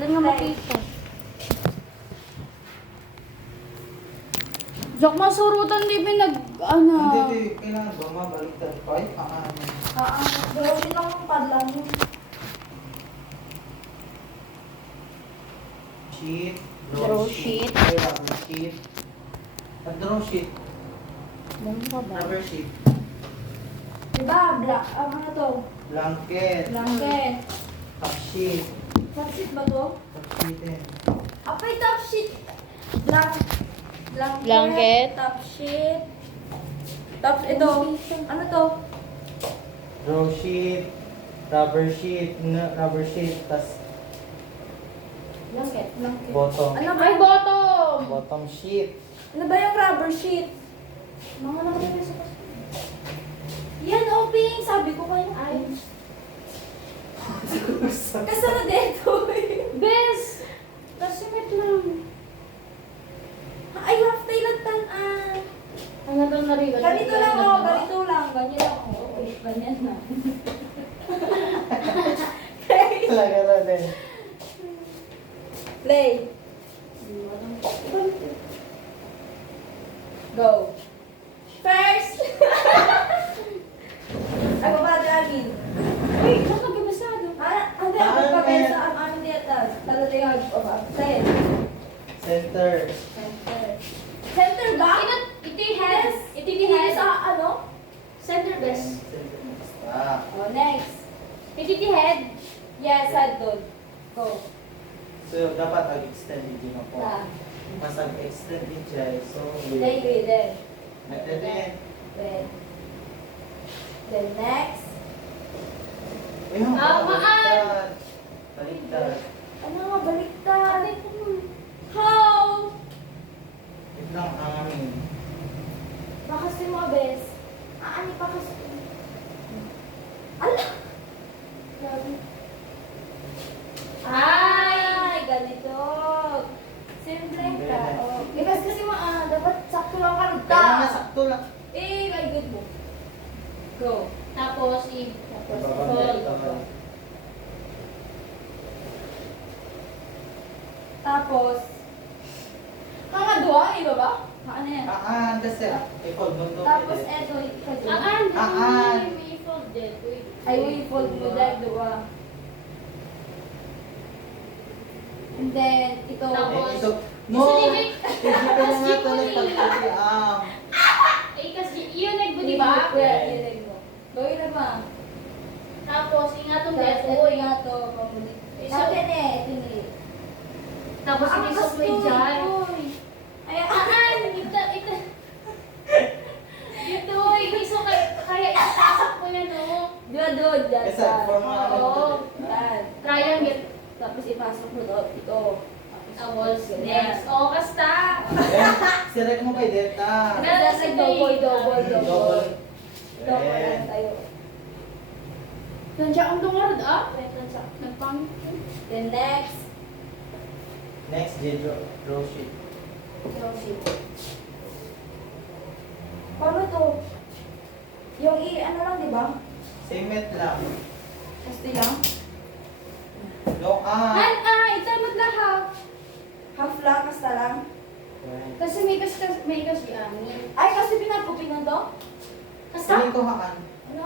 Ilan nga makita? Jok, masurutan di pinag, ano? Hindi, kailangan ba mabaliktad pa? Ay, paano? Gawin lang ang padlang yun. Sheet, Draw sheet. Rubber sheet. Draw sheet. Ano ka ba? Rubber sheet. Diba, ano to? Blanket. Blanket. Top sheet. Top sheet ba to? Top sheet din. Apay top sheet. Blanket. Top sheet. Ito. Ano to? Draw sheet. Rubber sheet. Rubber sheet. Tas Blanket. bottom. Ano ba? Ay, bottom! Bottom sheet. Ano ba yung rubber sheet? Mga naman yung sa pasko. Yan, opening. Sabi ko kayo. Ay. Kasama dito eh. Bes! Kasi may lang. Ay, half tail at tan. Ano daw narinig? Ganito lang oh, ganito lang. Ganyan lang oh. Okay, ganyan na. Talaga na din. Play. Go. First. Ay, baba namin. Wait, saan nagkabasado? Ano yung pagpapesa ang ano dito? Talagang baba. Ten. Center. Center. Center ba? Itihead. Hindi Itihead. sa ano? Center best. Basta. Oh, next. Itihead. Yes, head doon. Go. So, dapat mag-extend din ako. Na. Mas mag-extend din siya. So, Stay with it. Method din. Then next. Ayun, Ah, baliktad. Baliktad. Ano nga, baliktad. How? Wait lang, amin. Bakas yung mga bes. Ani pa kasi. Ala! Grabe. Ay, ganito. Simple ka. Oh. Kasi dapat sakto lang ka. Kaya nga, sakto lang. Eh, ay good mo. Go. Tapos, Tapos, Bababalik fold. naman. Tapos, mga dua, iba ba? Ano yan? Kasi, i-fold mo to. Tapos, eto, ikaw dyan. may folded. Ay, we fold mo dahil dua. And then, ito. Tapos, Ito. No! Ito ka na nga ito nagpagpapiliam. Eh, kasi yun nagbo, di ba? Yeah, yun mo. Gawin na ba? Tapos, ingatong Tapos, death. ito nga to. Pamulit. Natin eh, ito ni. Tapos, inisok mo yung jar. Ay, Ito. Ito, inisok kaya isasok mo yan, no? Diyan doon, dyan. Kasi, form nga lang Oo. ito. Yan. Triangle. Tapos ipasok mo doon. Ito. Tapos, next. O, kasta. Sirek mo kay Deta. Tapos, double. Double. Double Ayan. lang tayo. Nandiyan ang tungarod, ah? Ito sa. Nagpang... Then next. Next, draw sheet. Draw sheet. Paano to? Yung ano lang, di ba? Same met lang. Kasi lang. No, ito maglahat. Half lang, kasta lang. Kasi may kasi ani. Ay, kasi pinapupinan to? Kasta? Sabihin ko haan. Ano?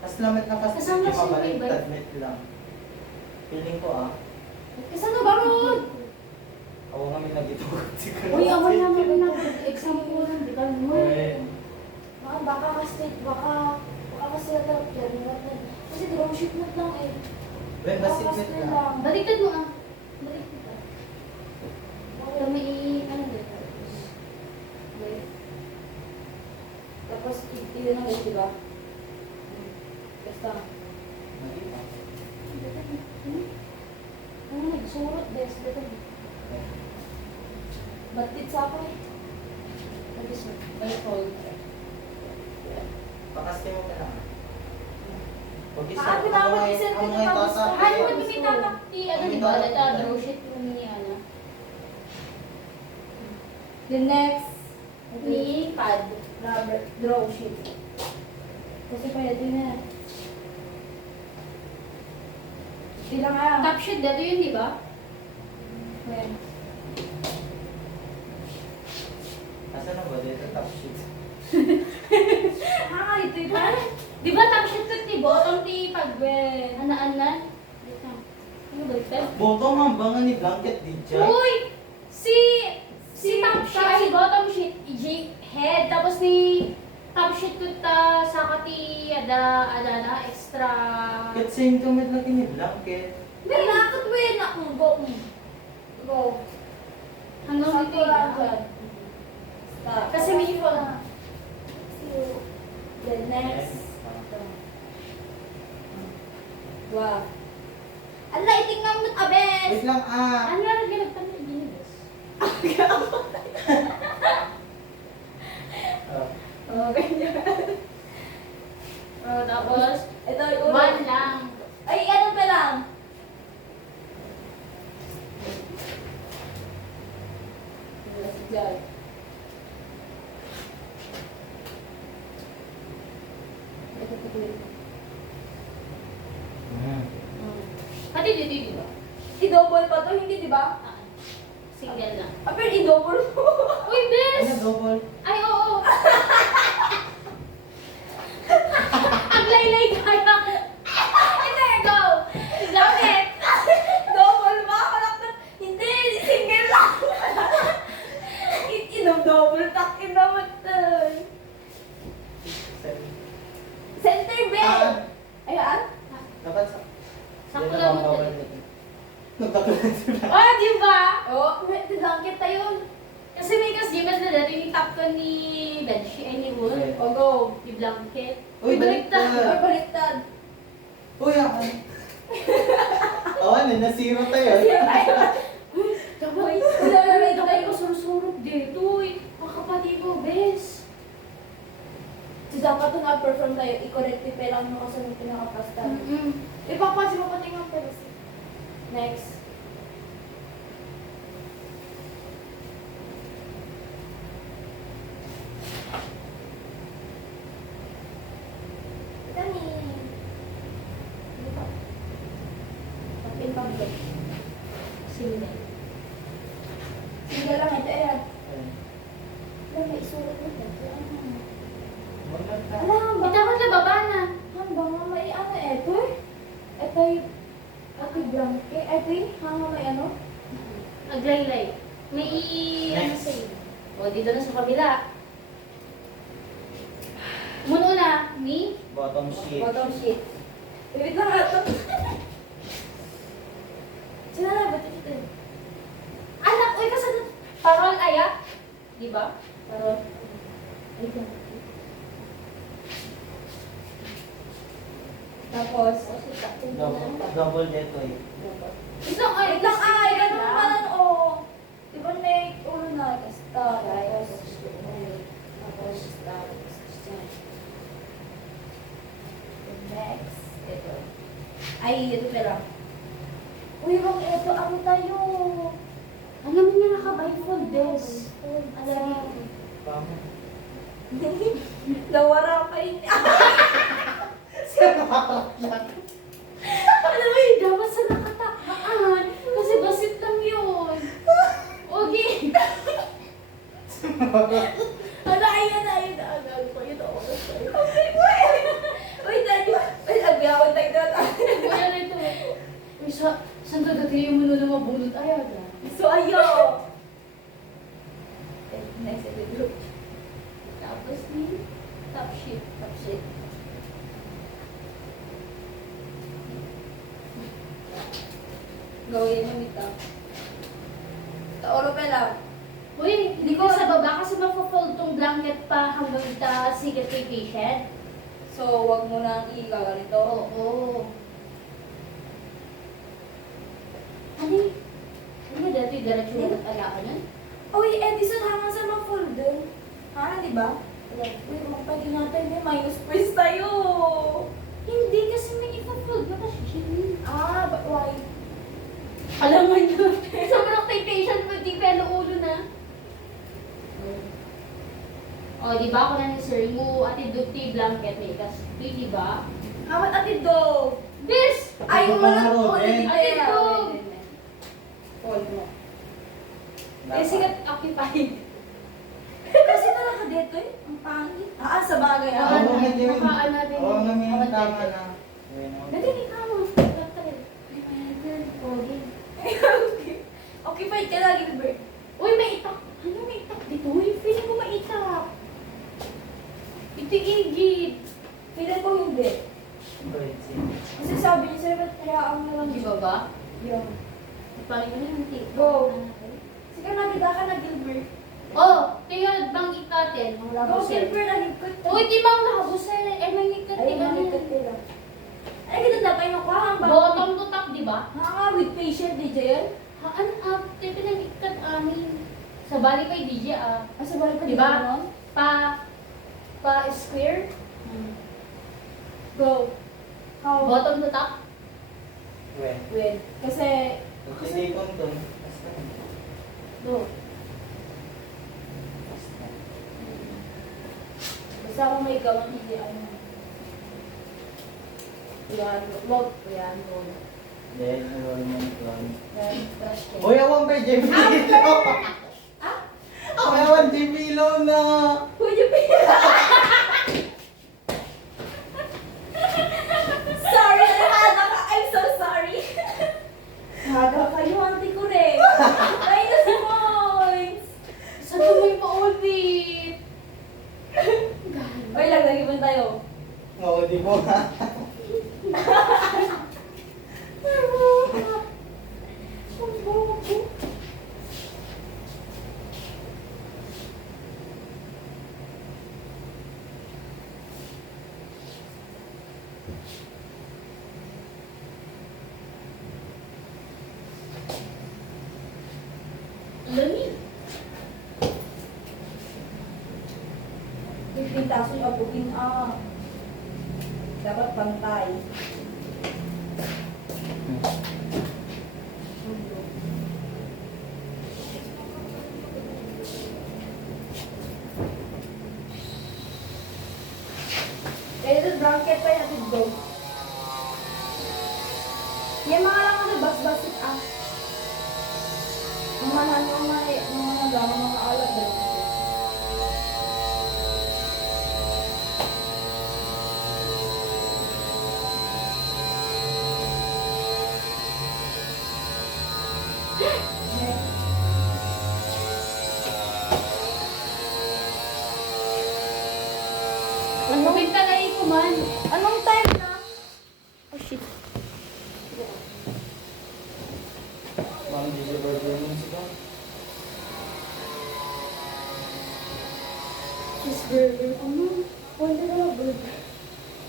Mas lamat na kasi Kasama hindi siya, mabaliktad met lang. Feeling ko Kasi ano ba ron? Ako nga may nagitugot si Kuya. Uy, awal naman na. Exam ko lang. Di ka mo. Baka kasi natin dyan. Kasi draw sheet mo lang eh. Ben, nasit met lang. Baliktad mo, ah. Baliktad ka. Kaya may ano dito. Wait. Tapos, yun ang guys, di ba? Basta. Ano nagsurot, bes? Dito. Batit sa ako eh. Tapos, may fold. Pakaste mo ka lang. Ah, pinapag-isip ko na gusto. Ano mo pinitatakti? Ano di ba? Alata, draw sheet mo ni Ana. The next. Ni pad. Rubber. Draw sheet. Kasi pwede na. Bilang nga. Top sheet, dito yun, di ba? When? Asa na ba dito top sheet? Ito ba? Di ba top sheet ni bottom ni pagwen? Anaan? Wait lang. Ano ba ito? Bottom ang bangan ni blanket di dyan. Uy! Si top sheet, si bottom sheet, head. Tapos ni top sheet ko ta sa kati ada extra. Kat same tumid lagi ni blanket. May nakakot wen na kung go. Go. Hanggang Sakto dito lang yun. dyan. Stop. Kasi may phone. Then next. Wow. Ala, itingnan mo abes! Wait lang Ano na nagganap ka na ginibas? Oh, ganyan. Oh, tapos, Ito yung ulo. one lang. Ay, ano pa lang? Diyan. Ito pa din. Pati dito, di ba? I-double pa to, hindi di ba? Ah, single lang. Ah, pero i-double mo. Uy, bes! Ano double? Ay, oo! Ang laylay kaya! Ito, go! Love it! Double ba? Hindi, single lang. I-double, takin naman to. Center bell. Ayan. Dapat sa... Sakto Yan lang ang mo bawal talaga. nito. Nagtakulan sila. Oh, di ba? Oh, may blanket tayo. Kasi may kasgimas na dati yung top ko ni Benji, ay ni Wool. Okay. O, go. Di blanket. Uy, baliktad. Or baliktad. Uy, ako. Awan, nasiro tayo. Dapat, Uy, dapat ko surusurog dito. Uy, mga kapatid mo, bes. So, dapat kung na-perform tayo, i-correct pa lang mo kasi may pinaka-pasta. Ipapansin mo pati nga pero. Next. Dami. Tapin pa ba? Single. Sige lang ito eh. Alam mo, isulat mo ito. Wala ka. Alam ba? Itapat na baba na. Hambang nga may ano ito eh. Ito yung blanket. Ito yung hanga may ano. Aglaylay. May ano Next. sa'yo. O, dito na sa kabila. Muna na, ni? Bottom sheet. Bottom sheet. Wait lang ito. Sinala ba ito? Anak, uy, kasano? Parol aya. Di ba? Parol. Ay, tapos, Double dito eh. Isang ay, wait lang ay, ganun naman oh. Di ba may ulo na, star, tapos star, next, ito. Ay, ito pala. Uy, wag ito, ano tayo? alam mo niya naka-blindfold des. Alam. Tama. Nawara kayo. Alam mo yun, dapat sa nakatakhaan. Kasi basit lang yun. Okay. Ano, ayun, agad ko. Ito, uy, tayo. Uy, agawin tayo na. Kaya na ito. Uy, saan ka dati yung mulo na mabunod? Ay, aga. So, ayo. Next, ito. Tapos ni top sheet. Top sheet. Gawin mo dito. Taolo pa lang. Uy, hindi ko sa baba kasi mapo-fold tong blanket pa hanggang sa sigat kay patient. So, wag mo nang i-gaganito. Oo. Ano ba dati diretso mo nag-alakan nun? Uy, Edison, hanga sa mga folder. Ha, di ba? Uy, magpagi natin, may minus quiz tayo. Hindi kasi may ipo-fold na kasi siya. Ah, but why? Alam mo yun. Sobrang kay patient mo, di pelo ulo na. O, di ba ako na ni Sir mo, atid dugti blanket may kas. Di ba? Awat atid do. Bis! Ay, Ito wala pangaro, ko. eh. Atid do. Fold mo. Eh, sikat occupied. Kasi talaga dito eh. Ang pangit. Sa bagay. Oo, Ano, hindi yun. makaan natin. Oo, naman yung Awan tama natin. na. Ayun, okay. Dati ni Kamo. Tatal. Pogi. Occupied ka lagi, Bert. Uy, may itak. Ano may itak dito? Uy, feeling ko may itak. Itigigit. Feeling ko hindi. Wait, see. Kasi sabi niya sa'yo, ba't hayaan mo lang Di ba ba? Yun. Ipangit na yung tik. Go. Sige, nagida ka na, Gilbert. Oh, tingnan bang ikatin. Ang Go, labusel. Gilbert, nagikot. Uy, di bang labusel? Eh, may ikat. Ay, nagikot nila. Ay, ganun na tayo nakuha ang Bottom to top, di ba? With patient, DJ yan? Haan up, tito ng ikat amin. Sa bali kay DJ Sa balik pa Diba? nun? pa square. Go. How? Bottom to top. Wait. Wait. Kasi, Hindi ko ito. Basta. Go. Basta. basta kung may ikaw ang DJ, ano. Yan, wag. Yan, go. Then, roll mo ito. Yan, trash can. Uy, awan ba, Jimmy Lo? Awan, Jimmy Lo na. Who you be? Sorry, Hana ka. I'm so sorry. Haga kayo, auntie ko rin. Minus points. Sa tuloy paulit. Oy, lagi mo tayo. Oo, di mo nga. Ang bobo. Lamig. 15,000 yung abutin. Dapat pantay. Ito, bracket pa yung atid go. Yan mga lang ano, bas-basit Mga mga alat daw. Ano? Pinta na ikuman. Anong time na? Oh shit. Ma'am, di siya ba ganun sila? Cheeseburger. Ano? Pwede na lang burger.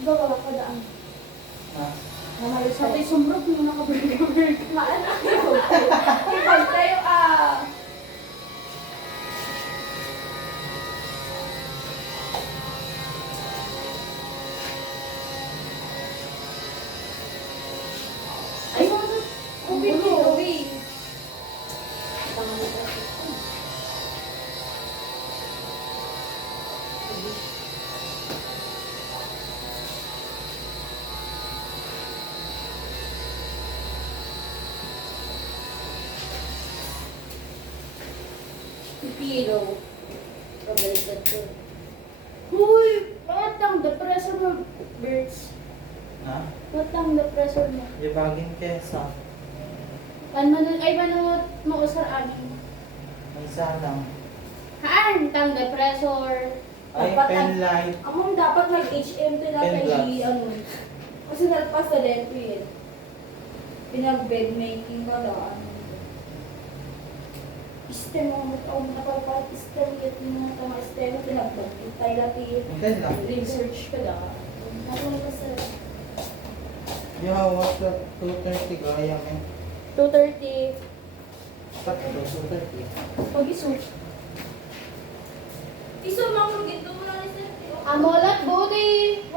Bawa ka daan. Ha? Namalis Sa tayo sumbrog mo naka-burger. Maan ako. Pag tayo Ay, ano? Ubi mo, ubi. Pipiro. Pabaliktad ko. Huy! Bakit ang depressor mo, Birds? Ha? Bakit ang depressor mo? Di baging kesa. Ay, manunod mo usar amin. May isa lang. Haan! Tang depressor. Ay, Dapat pen light. Ako dapat nag-HMT na Pen kay glass. ano. Kasi nalpas sa dento yun. Pinag-bed making ko na ano. Stem mo, ako nakapal stem yun yung mga tama stem mo, pinag-bed. Tayo lati Pen lang. research ka na. Ako naman sa Yo, what's that? 2:30 gaya mo. 2:30. Sakto, 2:30. Pag-iso. Iso, mamrugin. Ito mo lang isa. Amolat, body!